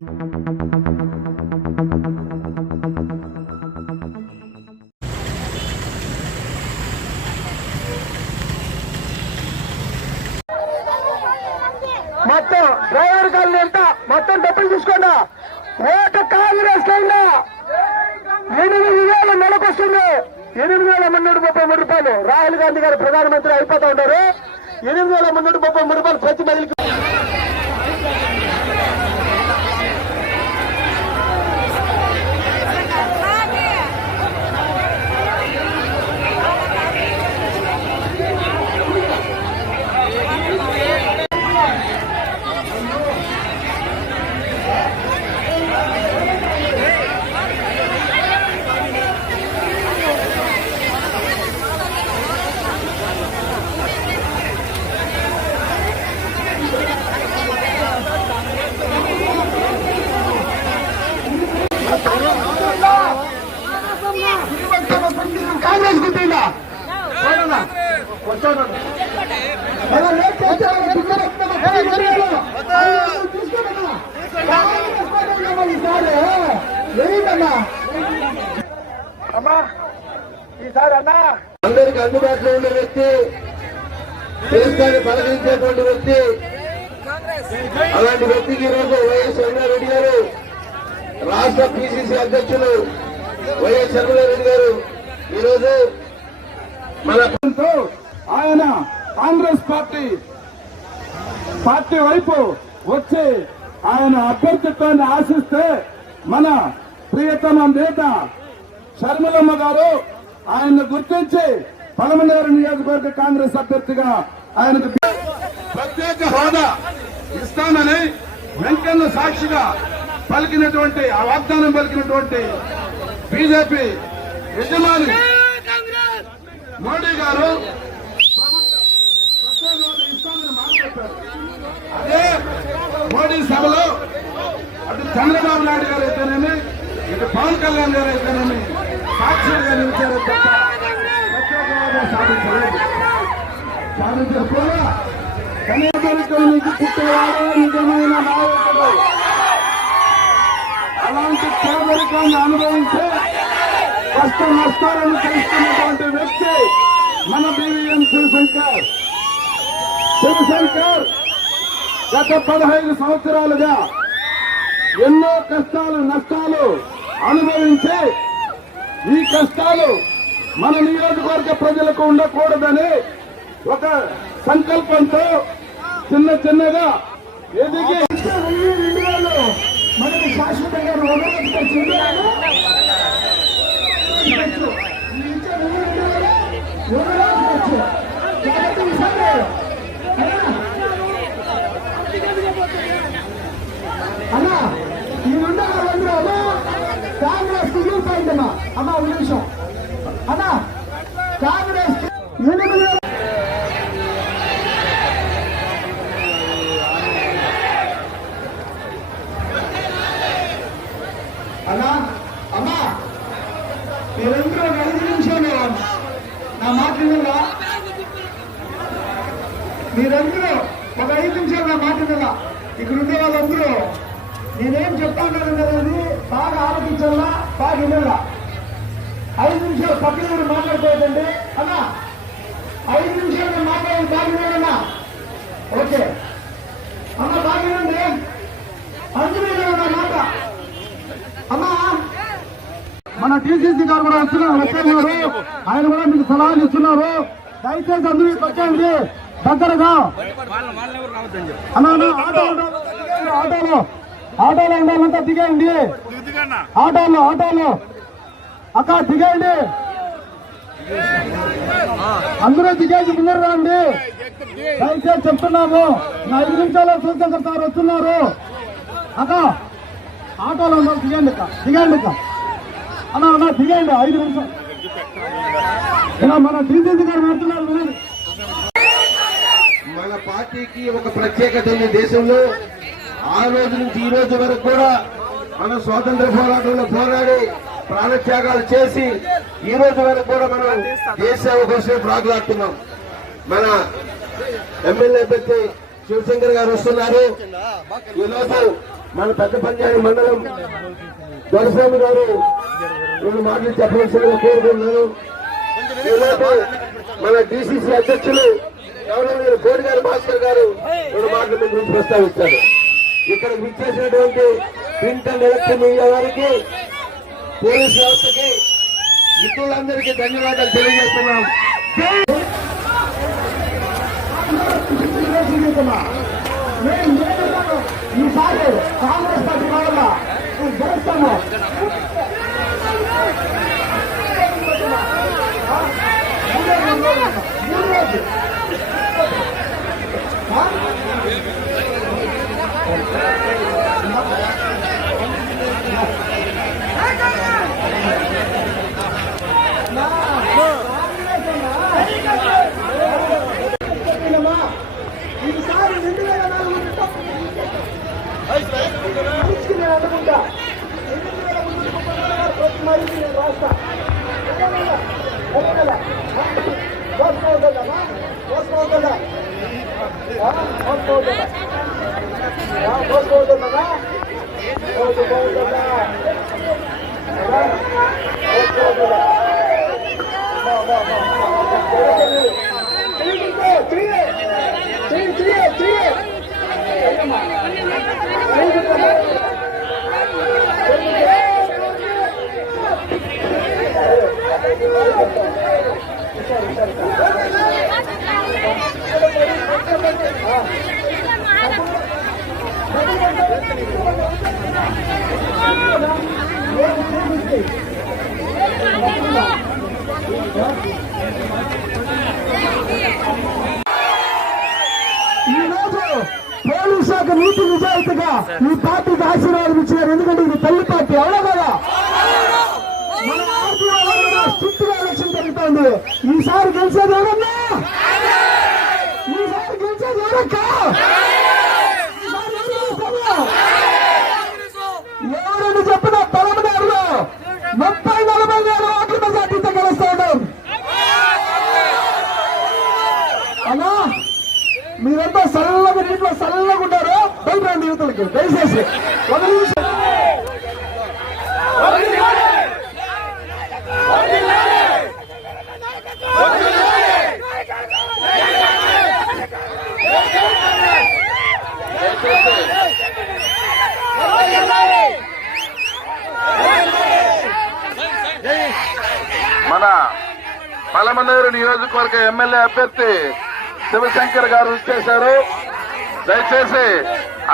మొత్తం driver colony ఎంత మొత్తం డబ్బులు తీసుకోండి. ఓటు కాంగ్రెస్ కైనా 8,000 నెలకు వస్తుంది. 8,333 రూపాయలు. రాహుల్ గాంధీ గారు ప్రధానమంత్రి అయిపోతా ఉంటారు. 8,333 రూపాయలు ప్రతి మహిళకి. కాంగ్రెస్ గుర్తుందా? అమ్మా ఈసారి అన్నా అందరికి అందుబాటులో ఉండే వ్యక్తి, దేశాన్ని పలకరించేటువంటి వ్యక్తి, అలాంటి వ్యక్తికి ఈరోజు వైఎస్ రెడ్డి గారు, రాష్ట్ర పిసిసి అధ్యక్షులు వైఎస్ రెడ్డి గారు ఈరోజు మన ఆయన కాంగ్రెస్ పార్టీ వైపు వచ్చి ఆయన అభ్యర్థిత్వాన్ని ఆశిస్తే మన ప్రియతమ నేత షర్మిలమ్మ గారు ఆయన్ని గుర్తించి పలమనేరు నియోజకవర్గ కాంగ్రెస్ అభ్యర్థిగా ఆయనకు ప్రత్యేక హోదా ఇస్తానని వెంకన్న సాక్షిగా పలికినటువంటి ఆ వాగ్దానం పలికినటువంటి బీజేపీ యజమాని మోడీ గారు ఇస్తామని మాట్లాడారు. అదే మోడీ సభలో అటు చంద్రబాబు నాయుడు గారు అయితేనేమి, ఇటు పవన్ కళ్యాణ్ గారు అయితేనేమి సాక్షిగా నిలిచారు తప్ప ప్రత్యేక హోదా సాధించలేదు. సాధించకపోగా కన్యాకుమారికి పుట్టేవాడు నిజమైన నాయకుడు. అలాంటి పేదరికాన్ని అనుభవించే కష్ట నష్టాలను తెలుసుకున్నటువంటి వ్యక్తి మన బీవీఎం శివశంకర్. గత 15 సంవత్సరాలుగా ఎన్నో కష్టాలు నష్టాలు అనుభవించి ఈ కష్టాలు మన నియోజకవర్గ ప్రజలకు ఉండకూడదని ఒక సంకల్పంతో చిన్నగా ఎదిగి మనకి శాశ్వతంగా అన్నా ఈ 200 అమ్మా కాంగ్రెస్ కుదిరిపోయిందమ్మా. అమ్మా ఒక నిమిషం అన్నా, కాంగ్రెస్ అన్నా అమ్మా మీరందరూ 5 నిమిషాలు నా మాట వినలా. మీరందరూ ఒక 5 నిమిషాలు నా మాట వినలా. ఇక్కడ ఉండే వాళ్ళందరూ నేనేం చెప్తానన్నది బాగా ఆలోచించాలా, బాగా వినాలా. 5 నిమిషాలు పక్కన కూడా మాట్లాడుకోవద్దండి అన్నా. 5 నిమిషాలు మాట్లాడి బాగా వినాలన్నా. ఓకే అన్న బాగా వినండి. అందులో నా మాట అమ్మా. మన టీసీసీ గారు కూడా వచ్చారు. ఆయన కూడా మీకు సలహాలు ఇస్తున్నారు. దయచేసి అందరూ వచ్చేయండి దగ్గరగా. అన్నా ఆటోలో ఉండాలంతా దిగేయండి. ఆటోలో అక్క దిగేయండి. అందరూ దిగేసి ముందరు రండి. దయచేసి చెప్తున్నాము. 5 నిమిషాల్లో శివశంకర్ సార్ వస్తున్నారు. అక్క ఆటోలో ఉండాలి. దిగండి అక్క అన్నా దిగండి. 5 నిమిషాలు మన టీసీసీ గారు మాట్లాడుతున్నారు. మన పార్టీకి ఒక ప్రత్యేకత ఉంది దేశంలో. ఆ రోజు నుంచి ఈ రోజు వరకు కూడా మనం స్వాతంత్ర పోరాటంలో పోరాడి ప్రాణత్యాగాలు చేసి ఈ రోజు వరకు కూడా మనం దేశ సేవ కోసం ప్రాకులాడుతున్నాం. మన ఎమ్మెల్యే అభ్యర్థి శివశంకర్ గారు వస్తున్నారు. ఈరోజు మన పెద్ద పంచాయతీ మండలం దొరస్వామి గారు 2 మాటలు చెప్పవలసిందిగా కోరుకుంటున్నాను. ఈరోజు మన డిసిసి అధ్యక్షులు గౌరవనీయులు కోడిగారి భాస్కర్ గారు 2 మాటలు మీ గురించి ప్రస్తావిస్తారు. ఇక్కడ విచ్చేసినటువంటి ప్రింట్ అండ్ ఎలక్ట్రిక్ మీడియా వారికి, పోలీసు వ్యవస్థకి, మిత్రులందరికీ ధన్యవాదాలు తెలియజేస్తున్నాం. ఈసారి కాంగ్రెస్ పార్టీ వల్ల గెలుస్తాము. ఈసారి 2004 అనుకుంటా 2030 రాష్ట్ర పోలీసు శాఖ నీతి నిజాయితీగా ఈ పార్టీకి ఆశీర్వాదం ఇచ్చినారు. ఎందుకంటే ఇది తల్లి పార్టీ, అవునా కదా? మన ఆర్టీ వాళ్ళ స్ట్రిక్ట్ గా ఎలక్షన్ జరుగుతుంది. ఈసారి గెలిచేది ఎవరన్నా? ఈసారి గెలిచేది ఎవరక్క? ఎవరని చెప్పిన తలమదారులో 30-40 ఓట్ల మెజార్టీతో గెలుస్తూ ఉన్నాం. అన్నా మీరంతా సరళంగా ఇంట్లో సరళంగా ఉంటారు. బయట రండి యువతలకి దయచేసి 1 నిమిషం. మన పలమనేరు నియోజకవర్గ ఎమ్మెల్యే అభ్యర్థి శివశంకర్ గారు ఇచ్చేశారు. దయచేసి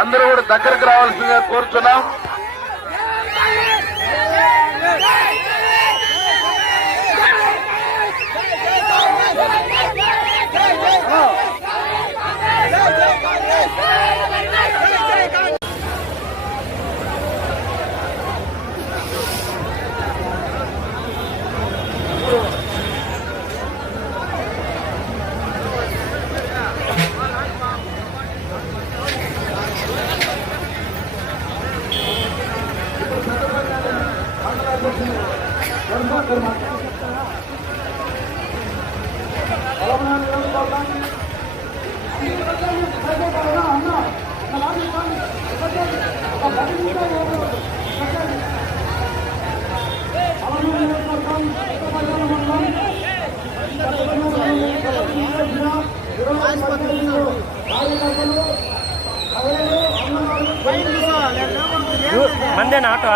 అందరూ కూడా దగ్గరకు రావాల్సిందిగా కోరుచున్నాం. మందేనా ఆటో?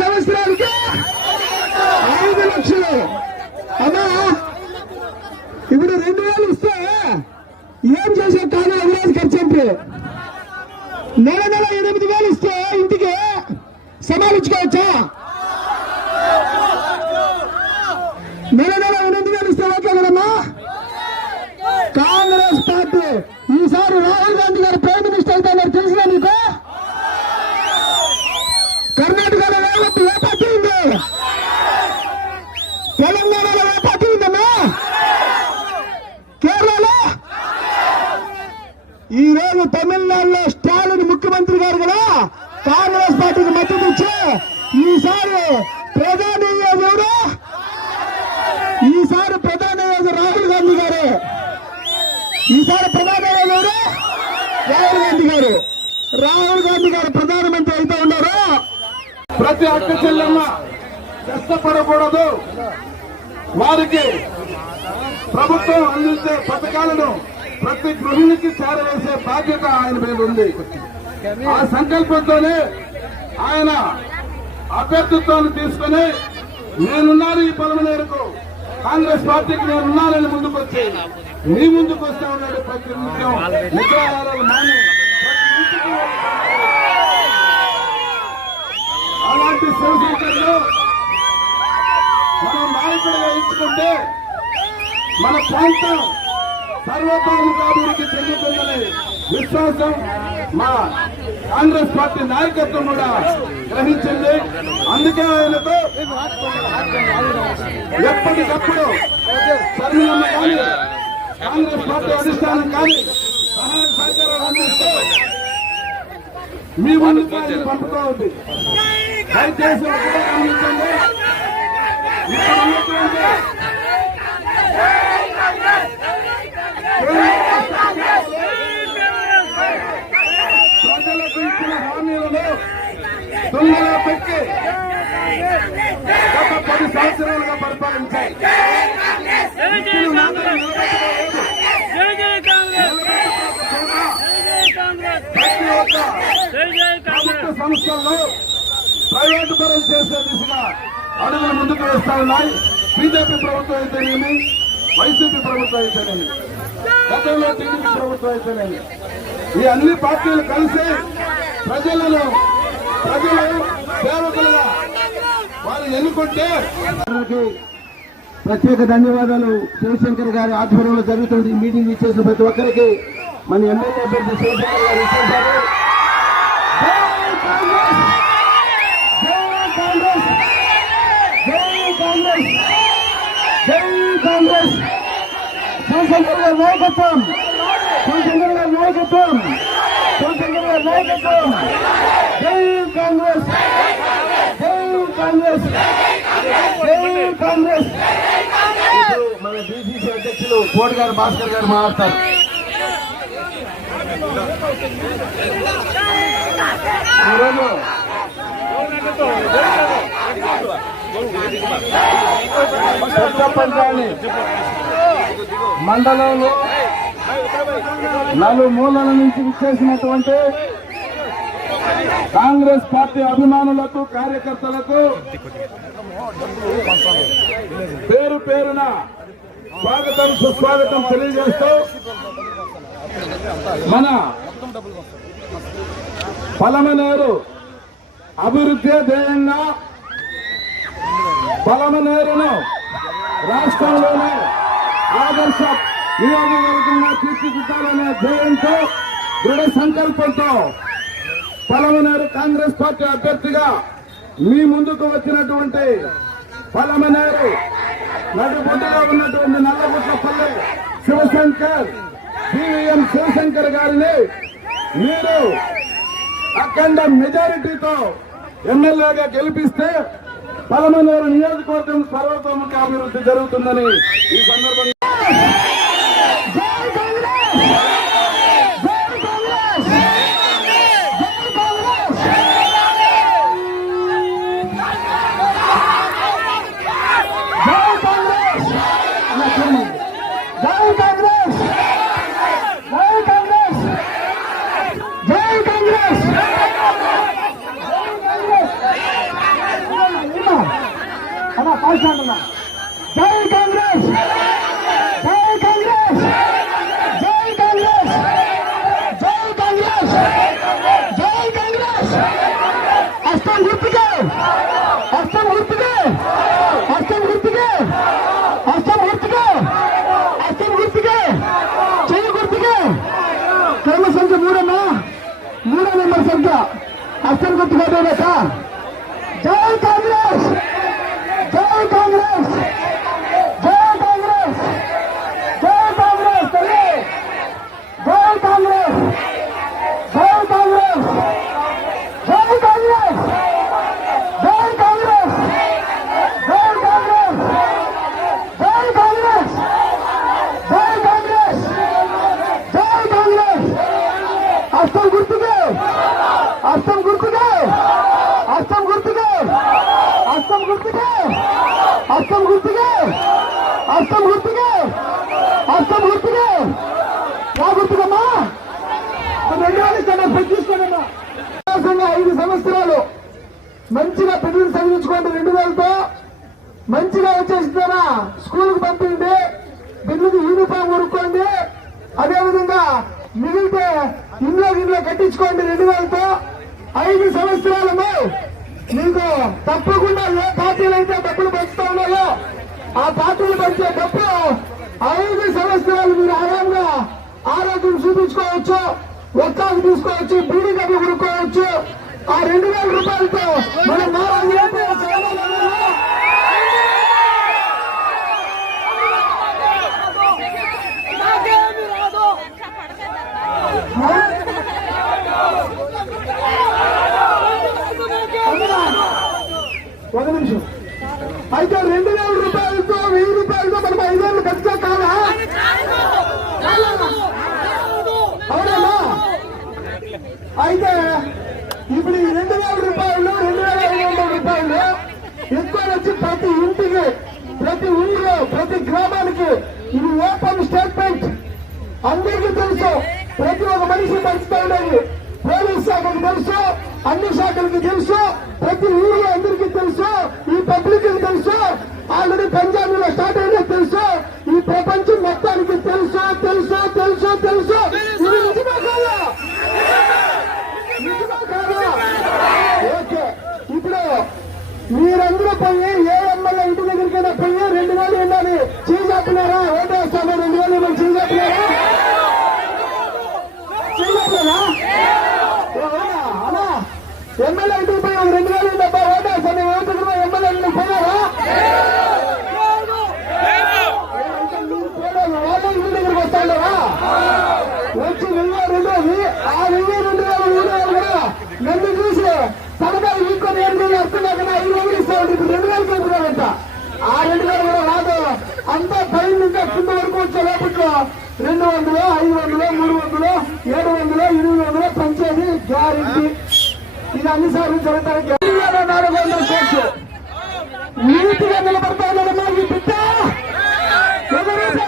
సంవత్సరాలకి 5 లక్షలు. అమ్మా ఇప్పుడు 2000 ఇస్తే ఏం చేసే కాదు అవినాష్ ఖర్చు. నెల 8000 ఇస్తే ఇంటికి సమాలించుకోవచ్చా? నెల 8000 ఇస్తే ఓకే కదమ్మా? కాంగ్రెస్ పార్టీ ఈసారి రాహుల్ గాంధీ గారు ప్రైమ్ మినిస్టర్ అవుతారు తెలిసినా మీకు? కర్ణాటకలో ఏ పార్టీ ఉంది? తెలంగాణలో ఏ పార్టీ ఉందమ్మా? కేరళలో? ఈ రోజు తమిళనాడులో స్టాలిన్ ముఖ్యమంత్రి గారు కూడా కాంగ్రెస్ పార్టీకి మద్దతు ఇచ్చి ఈసారి ప్రధాని ఎవరు? ఈసారి ప్రధాని రాహుల్ గాంధీ గారు. ఈసారి ప్రధాని ఎవరు? రాహుల్ గాంధీ గారు. రాహుల్ గాంధీ గారు ప్రధానమంత్రి అయితే ఉన్నారు. ప్రతి అక్క చెల్లెమ్మ కష్టపడకూడదు. వారికి ప్రభుత్వం అందించే పథకాలను ప్రతి గృహిణికి చేరవేసే బాధ్యత ఆయన మీద ఉంది. ఆ సంకల్పంతోనే ఆయన అభ్యర్థిత్వాన్ని తీసుకుని నేనున్నాను ఈ పలమనేరుకు, కాంగ్రెస్ పార్టీకి నేనున్నానని ముందుకొచ్చి మీ ముందుకు వస్తా ఉన్నాడు. ప్రతి నిత్యం నిద్రాహారాలు మాని ప్రతి ఇంటికి అలాంటి శివశంకర్ను మనం నాయకుడిగా ఎంచుకుంటే మన ప్రాంతం సర్వతోముఖ అభివృద్ధి చెందుతుందని విశ్వాసం మా కాంగ్రెస్ పార్టీ నాయకత్వం కూడా గ్రహించింది. అందుకే ఆయనకు ఎప్పటికప్పుడు శర్మిలమ్మ కానీ కాంగ్రెస్ పార్టీ అధిష్టానం కానీ సహాయ సహకారాలు అందిస్తూ మీ ముందుకు ఆయన పంపుతూ ఉంది. దయచేసి కూడా గమనించండి. ఇక్కడ ఉన్నటువంటి ప్రజలకు ఇచ్చిన హామీలను తుంగలో పెట్టి గత 10 సంవత్సరాలుగా పరిపాలించాయి. ఇచ్చిన మాటలు నిలబెట్టుకోలేదు. ప్రతి ఒక్క ప్రభుత్వ సంస్థల్లో ప్రైవేటు పరం చేసే దిశగా అడుగులు ముందుకు వేస్తా ఉన్నాయి. బీజేపీ ప్రభుత్వం అయితేనేమి, వైసీపీ ప్రభుత్వం అయితేనేమి, గతంలో టీడీపీ ప్రభుత్వం అయితేనేమి, ఈ అన్ని పార్టీలు కలిసి ప్రజలు సేవకులుగా వారు ఎన్నుకుంటే ప్రత్యేక ధన్యవాదాలు. శివశంకర్ గారి ఆధ్వర్యంలో జరుగుతుంది ఈ మీటింగ్ ఇచ్చేసిన ప్రతి ఒక్కరికి మన ఎమ్మెల్యే అభ్యర్థి శివశంకర్ గారు ఇచ్చేశారు. శివశంకర్ గారి నాయకత్వం, శివశంకర్ గారి నాయకత్వం, శివశంకర్ గారి నాయకత్వం. జై కాంగ్రెస్, జై కాంగ్రెస్, జై కాంగ్రెస్. ఇప్పుడు మన బీసీసీ అధ్యక్షులు కోటిగారు భాస్కర్ గారు మాట్లాడతారు. ఈరోజు పెద్ద పంచాయతీ మండలంలో నలుమూలల నుంచి విచ్చేసినటువంటి కాంగ్రెస్ పార్టీ అభిమానులకు, కార్యకర్తలకు పేరు పేరున స్వాగతం సుస్వాగతం తెలియజేస్తూ మన పలమనేరు అభివృద్ధి ధ్యేయంగా పలమనేరును రాష్ట్రంలోనే ఆదర్శ నియోజకవర్గంగా తీర్చిదిద్దాలనే ధ్యేయంతో, దృఢ సంకల్పంతో పలమనేరు కాంగ్రెస్ పార్టీ అభ్యర్థిగా మీ ముందుకు వచ్చినటువంటి పలమనేరు నడుబొడ్డులో ఉన్నటువంటి నల్లగుట్లపల్లి శివశంకర్, సివిఎం శివశంకర్ గారిని మీరు అఖండ మెజారిటీతో ఎమ్మెల్యేగా గెలిపిస్తే పలమనేరు నియోజకవర్గం సర్వతోముఖ అభివృద్ధి జరుగుతుందని ఈ సందర్భంగా అస్తం గుర్తుకే అస్తం గుర్తుకే అస్తం గుర్తుకే అస్తం గుర్తుకే అస్తం గుర్తుకే చెయ్యి గుర్తుకే క్రమ సంఖ్య మూడో నెంబర్ సంఖ్య అస్తం గుర్తుకోలేక జై కాంగ్రెస్ జై కాంగ్రెస్ జై కాంగ్రెస్ జై కాంగ్రెస్ తల్లి జై కాంగ్రెస్ జై కాంగ్రెస్ జై కాంగ్రెస్ జై కాంగ్రెస్ జై కాంగ్రెస్ జై కాంగ్రెస్ జై కాంగ్రెస్ జై కాంగ్రెస్ అస్తం గుర్తుకే అస్తం గుర్తుకే అస్తం గుర్తుకే అస్తం గుర్తుకే అస్తం గుర్తుకే అస్తం గుర్తుకే అస్తం గుర్తుకే నా గుర్తుకమ్మా 2000 5 సంవత్సరాలు మంచిగా పిల్లలు చదివించుకోండి 2000తో మంచిగా వచ్చేసిందా స్కూల్కి పంపిండి బిడ్డలకి యూనిఫామ్ కొనుక్కోండి అదేవిధంగా మిగిలితే ఇంట్లో కట్టించుకోండి 2000తో 5 సంవత్సరాలము మీకు తప్పకుండా ఏ పార్టీలు అయితే డబ్బులు పంచుతా ఉన్నాయో ఆ పార్టీలు పంచే డబ్బులు 5 సంవత్సరాలు మీరు ఆరాంగా ఆరోగ్యం చూపించుకోవచ్చు ఒక్కాకు తీసుకోవచ్చు బీడీ డబ్బులు కొనుక్కోవచ్చు ఆ 2000 రూపాయలతో మనం ఒక నిమిషం అయితే 2000 రూపాయలతో 1000 రూపాయలతో మనం 5 ఏళ్ళు ఖర్చు కాదా అవునా అయితే ఇప్పుడు ఈ 2000 రూపాయలు 2500 రూపాయలు ఎక్కువ వచ్చి ప్రతి ఇంటికి ప్రతి ఊరిలో ప్రతి గ్రామానికి ఇది ఓపెన్ స్టేట్మెంట్ అందరికీ తెలుసు ప్రతి ఒక్క మనిషి పంచుతా ఉండేది పోలీస్ శాఖకు తెలుసు అన్ని శాఖలకి తెలుసు ప్రతి ఊరిలో అందరికీ తెలుసు ఈ పబ్లిక్ తెలుసు ఆల్రెడీ పంజాబీలో స్టార్ట్ అయినా తెలుసు ఈ ప్రపంచం మొత్తానికి తెలుసు తెలుసు తెలుసు తెలుసు ఇది నిజమా కాదా నిజమా కాదా ఓకే ఇప్పుడు మీరందరూ పోయి ఏ ఎమ్మెల్యే ఇంటి దగ్గరికైనా పోయి 2000 ఉండాలి చీజాపినారా ఓటేస్తామా 2000 ఇవ్వాలి చీజాపినారా చీజాపినారా అలా ఎమ్మెల్యే ఇంటికి పోయి 2000 డబ్బా ఓటేస్తాను ఓటుకున్నా ఎమ్మెల్యే ఇంటికి పోయారా వాళ్ళ ఇంటి దగ్గరికి వస్తాడారా వచ్చి 2000 ఆ 2000 కూడా నన్ను చూసి తనకాయ ఇంకొని 8,000 వస్తున్నా కదా 5,000 ఇస్తా ఉంటుంది 2,000 చెబుతారంట ఆ 2,000 కూడా రాదు అంతా పైన ఇంకా కింద వరకు వచ్చే లోపట్లో 200 500 300 700 800 పంచేది గ్యారెంటీ ఇది అన్నిసార్లు జరుగుతాయి 400 కోట్లు నీతిగా నిలబడతా ఉన్నారమ్మా ఈ బిడ్డ ఈరోజు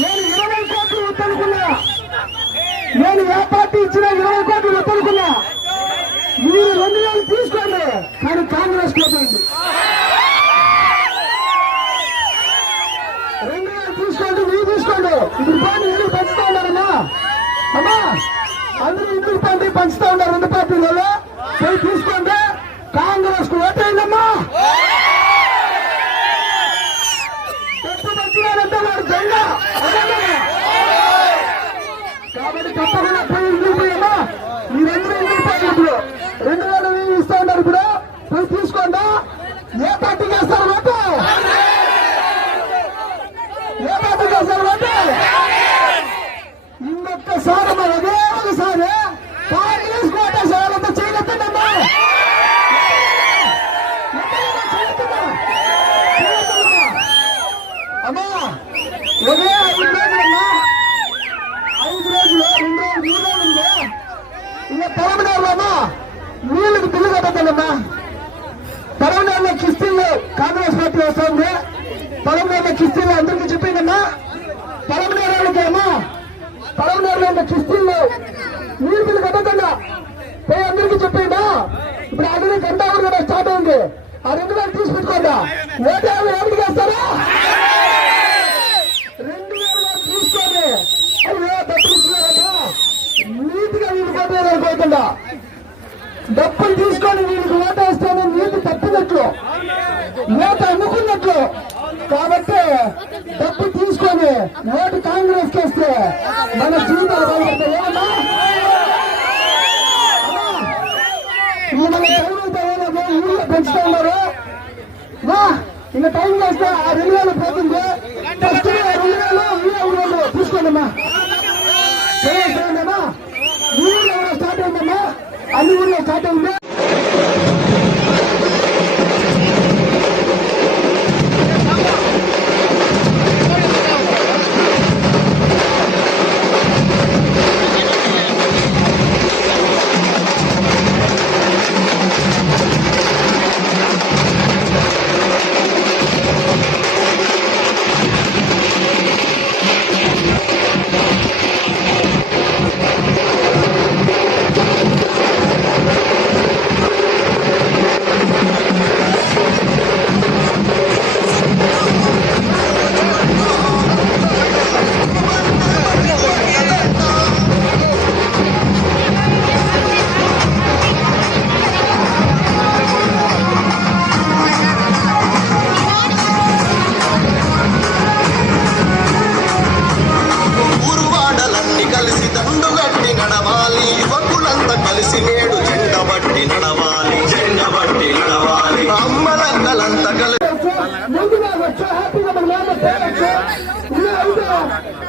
నేను 20 కోట్లు వద్దనుకున్నా నేను ఏ పార్టీ ఇచ్చినా 20 కోట్లు వద్దనుకున్నా మీరు 2,000 తీసుకోండి కానీ కాంగ్రెస్ కోటండి 2,000 తీసుకోండి మీరు తీసుకోండి ఇప్పుడు పార్టీ ఎందుకు పంచుతా ఉన్నారమ్మా అమ్మా అందరూ ఇంటికి పండి పంచుతా ఉన్నారు 2 పార్టీలలో పోయి తీసుకోండి కాంగ్రెస్ కు ఓటేయండమ్మా డబ్బు పంచినారంటే వాడు దొంగ కాబట్టి తప్పకుండా పోయి ఇంటికి పోయమ్మా మీరందరూ ఇంటికి పోయి ఇప్పుడు 2,000 ఇస్తా ఉన్నారు ఇప్పుడు పోయి తీసుకోండి ఏ పార్టీకి వేస్తారు ఓటు ఏ పార్టీకి వేస్తారు ఓటు ఇంకొకసారి ఒకే ఒకసారి కాంగ్రెస్ కోటేసేవాళ్ళంతా చేయలేదండమ్మా అమ్మా ఒకే 5 రోజులమ్మా 5 రోజులు 2 రోజులు 3 రోజులు ఇక తరమనేరులోమ్మా నీళ్ళకి బిల్లు కట్టద్దమ్మా తరమనేరులో కిస్తీల్లో కాంగ్రెస్ పార్టీ వస్తుంది తరమనేరులో కిస్తీల్లో అందరికీ చెప్పిందమ్మా తరమనేరుకేమో తరమనేరులో కిస్తీల్లో నీళ్ళు బిల్లు కట్టద్దండా పోయి అందరికీ చెప్పిందా ఇప్పుడు ఆల్రెడీ గంట కూడా స్టార్ట్ అయింది ఆ 2,000 తీసి పెట్టుకోండా ఓటే ఎవరికి వేస్తారా 2,000 తీసుకోండి అయ్యో డబ్బులు ఇస్తున్నారమ్మా నీతిగా డబ్బులు తీసుకొని వీళ్ళకి ఓటేస్తానని నీతి తప్పినట్లు ఓటు అనుకున్నట్లు. కాబట్టి డబ్బు తీసుకొని ఓటు కాంగ్రెస్ చేస్తే మన జీవితాలు బాగుపడతాయి. మన టైం ఊళ్ళో పెంచుతూ ఉన్నారు. ఇంకా టైం చేస్తే ఆ 2000 పోతుంది. ఫస్ట్ 2000 తీసుకోండమ్మా. చేయండమ్మా. ఊళ్ళో స్టార్ట్ అయిందమ్మా. అన్ని ఊళ్ళో స్టార్ట్ అయింది.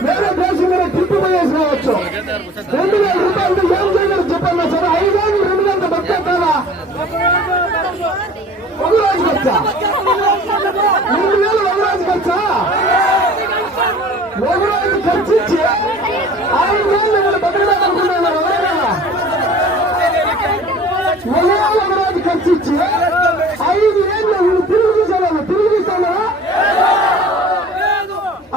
వేరే దేశం మీద ట్రిప్ పోయేసి రావచ్చు. 2000 రూపాయలు ఏం చేయలేదు చెప్పన్నా సరే. 5 రోజులు 200 బతకాలా? ఒక రోజు ఖర్చా? 2000 ఒక రోజు ఖర్చా? ఒక రోజు ఖర్చు ఇచ్చి 5 రోజులు నేను బతకడాలనుకున్నాను. ఒక రోజు ఖర్చు ఇచ్చి 5 ఏళ్ళు వీళ్ళు తిరుగు తీసేవాళ్ళు. తిరుగు తీస్తాను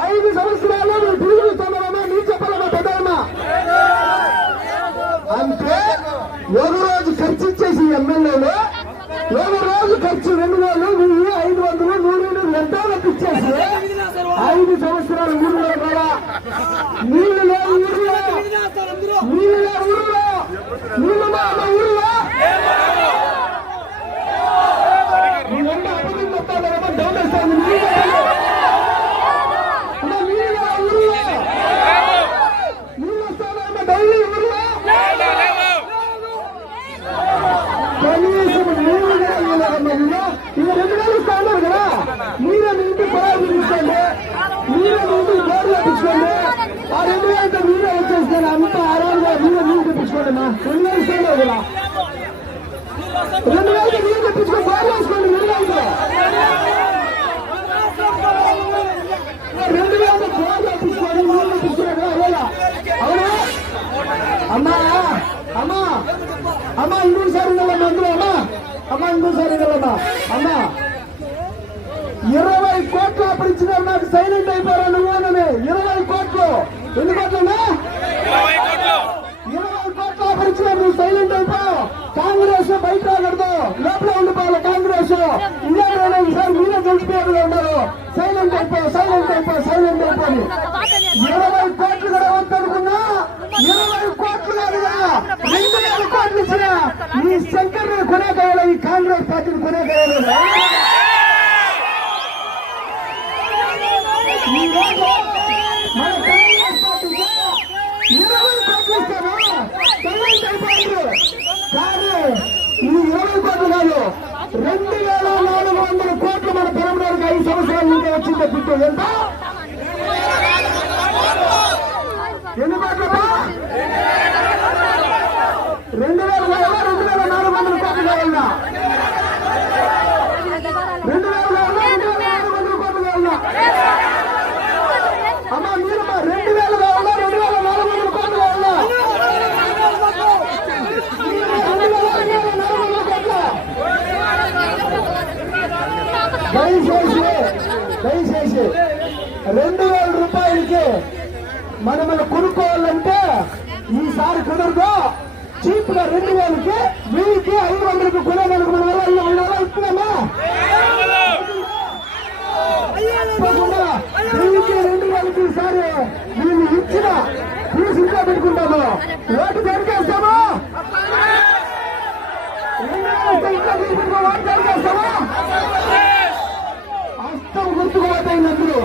5 సంవత్సరాలు నువ్వు తిరిగి చూస్తున్నావా? నీ చెప్పాలమ్మా పెద్దమ్మా. అంటే ఒక రోజు ఖర్చు ఇచ్చేసి ఎమ్మెల్యేలు ఒక రోజు ఖర్చు 2000, 500, 100 ఎంతో ఇచ్చేసి 5 సంవత్సరాలు ఊళ్ళో కూడా నీళ్లు లేవు. ఊళ్ళో నీళ్లు లేవు. ఊళ్ళో నీళ్ళు ఊళ్ళో నీవెంత అభివృద్ధి చెప్తావు డౌన్ వేస్తాను. కనీసం 2000 ఇస్తాను కదా. మీరే మీ ఇంటికి పొలాలు తీసుకోండి. మీరే మీ ఇంటికి బోర్లు తెప్పించుకోండి. ఆ 2000 మీరే వచ్చేస్తాను. అంతా ఆరాంగా మీరే నీళ్ళు తెప్పించుకోండి. మా 2000 ఇస్తాను కదా. 2000 నీళ్ళు తెప్పించుకొని బోర్లు వేసుకోండి. 2000 బోర్లు తెప్పించుకొని నీళ్ళు తెప్పించుకోండి. అవునా అమ్మా? అమ్మా అమ్మా ఇంకోసారి వెళ్ళమ్మా. అందులో అమ్మా ఇంకోసారి వెళ్ళమ్మా. అమ్మా 20 కోట్లు అప్పుడు ఇచ్చినారు. నాకు సైలెంట్ అయిపోయారా నువ్వేనని. 20 కోట్లు. ఎన్ని కోట్లన్నా? 20 కోట్లు అప్పుడు ఇచ్చినారు. నువ్వు సైలెంట్ అయిపోయావు. కాంగ్రెస్ బయట రాకూడదు, లోపల ఉండిపోవాలి. కాంగ్రెస్ ఇలా ఈసారి మీరే గెలిచిపోయారు ఉన్నారు. సైలెంట్ అయిపోయి 20 కోట్లు కూడా వద్దనుకున్నా 20 కోట్లు కాదుగా 2000 కోట్లు ఇచ్చిన ఈ శంకర్ కొనేకాయాలి. ఈ కాంగ్రెస్ పార్టీని కొనేకాయాలి. ఈ రోజు మన కాంగ్రెస్ పార్టీకి 20 కోట్లు ఇస్తాను. సైలెంట్ అయిపోయారు. కానీ ఈ 20 కోట్లు కాదు 2400 కోట్లు మన పెరమడానికి 5 సంవత్సరాల నుండి వచ్చింది. బిడ్డ ఎంత? ఎన్ని కోట్లమ్మా? 2000 కావాలా? 2400 కోట్లు కావాలన్నా? 2000 కావాలా? 2400 కోట్లు కావాలన్నా? అమ్మా మీరమ్మా 2000 కావాలా? 2400 కోట్లు కావాలన్నా? దయచేసి 2000 రూపాయలకి మనమని కొనుక్కోవాలంటే ఈసారి కుదరదు. చీప్ గా 2000కి 1000కి 500కి కొనేదానికి మన వల్ల ఉండాలా? ఇస్తున్నామా? 1000కి 2000కి ఈసారి వీళ్ళు ఇచ్చిన తీసి ఇంట్లో పెట్టుకుంటాము. ఓటు జరిగేస్తాము. ఓటు అడిగేస్తావా? హస్తం గుర్తుకు పోతాయి అందరూ.